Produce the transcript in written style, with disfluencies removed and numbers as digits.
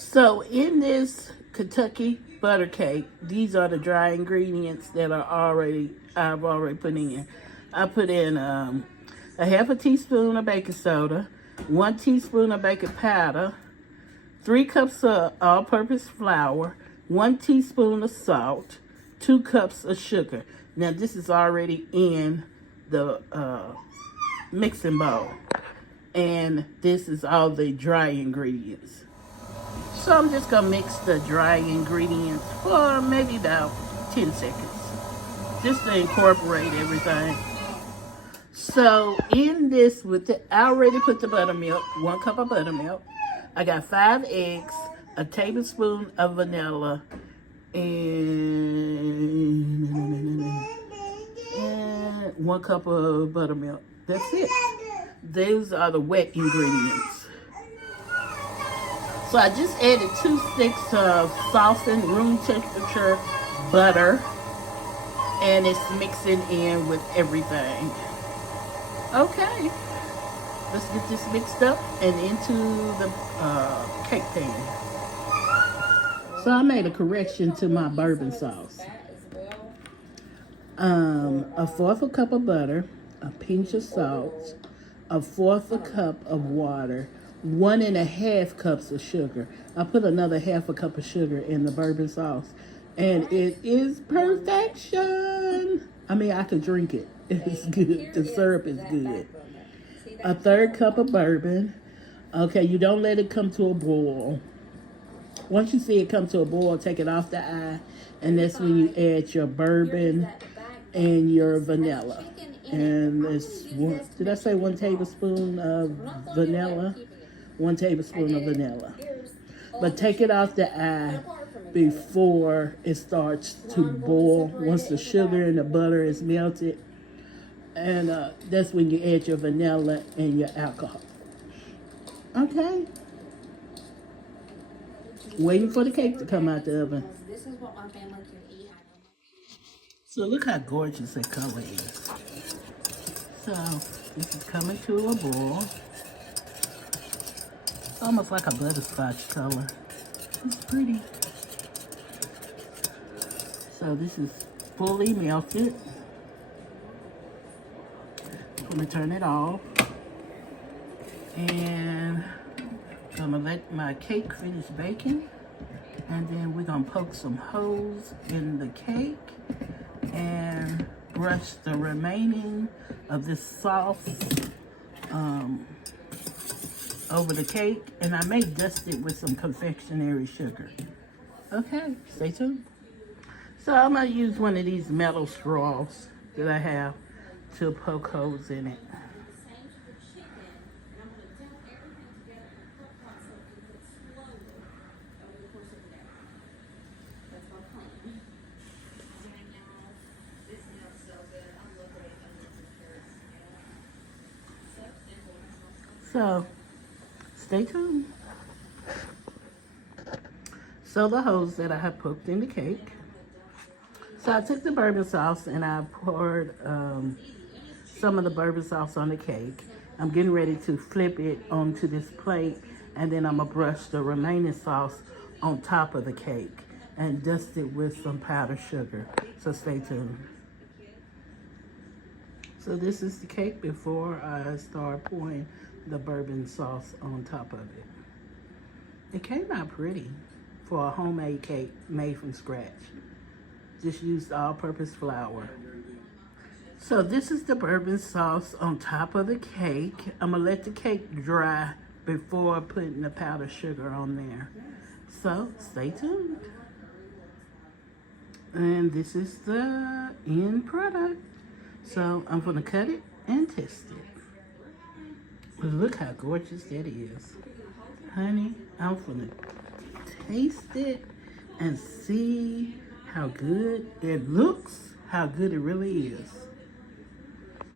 So in this Kentucky butter cake, these are the dry ingredients that I've already put in. I put in a half a teaspoon of baking soda, 1 teaspoon of baking powder, 3 cups of all-purpose flour, 1 teaspoon of salt, 2 cups of sugar. Now this is already in the mixing bowl, and this is all the dry ingredients. So I'm just gonna mix the dry ingredients for maybe about 10 seconds, just to incorporate everything. So in this, I already put the buttermilk, 1 cup of buttermilk. I got 5 eggs, a tablespoon of vanilla, and 1 cup of buttermilk. That's it. Those are the wet ingredients. So I just added 2 sticks of softened room temperature butter, and it's mixing in with everything. Okay, let's get this mixed up and into the cake pan. So I made a correction to my bourbon sauce. A fourth a cup of butter, a pinch of salt, a fourth a cup of water, 1.5 cups of sugar. I put another half a cup of sugar in the bourbon sauce, and it is perfection. I mean, I could drink it. It's good. The syrup is good. A third cup of bourbon. Okay, you don't let it come to a boil. Once you see it come to a boil, take it off the eye, and that's when you add your bourbon and your vanilla. And it's did I say 1 tablespoon of vanilla? 1 tablespoon of vanilla. But take it off the eye before it starts to boil. Once the sugar and the butter is melted, and that's when you add your vanilla and your alcohol. Okay. Waiting for the cake to come out the oven. This is what my family can eat. So look how gorgeous that color is. So this is coming to a boil. Almost like a butterscotch color. It's pretty. So this is fully melted. I'm gonna turn it off. And I'm gonna let my cake finish baking. And then we're gonna poke some holes in the cake and brush the remaining of this sauce over the cake, and I may dust it with some confectionery sugar. Okay, stay tuned. So I'm gonna use one of these metal straws that I have to poke holes in it. So, stay tuned. So the holes that I have poked in the cake. So I took the bourbon sauce and I poured some of the bourbon sauce on the cake. I'm getting ready to flip it onto this plate, and then I'm gonna brush the remaining sauce on top of the cake and dust it with some powdered sugar. So stay tuned. So this is the cake before I start pouring the bourbon sauce on top of it. It came out pretty for a homemade cake made from scratch. Just used all-purpose flour. So this is the bourbon sauce on top of the cake. I'm gonna let the cake dry before putting the powdered sugar on there. So stay tuned. And this is the end product. So I'm gonna cut it and test it. But look how gorgeous that is. Honey, I'm gonna taste it and see how good it looks, how good it really is.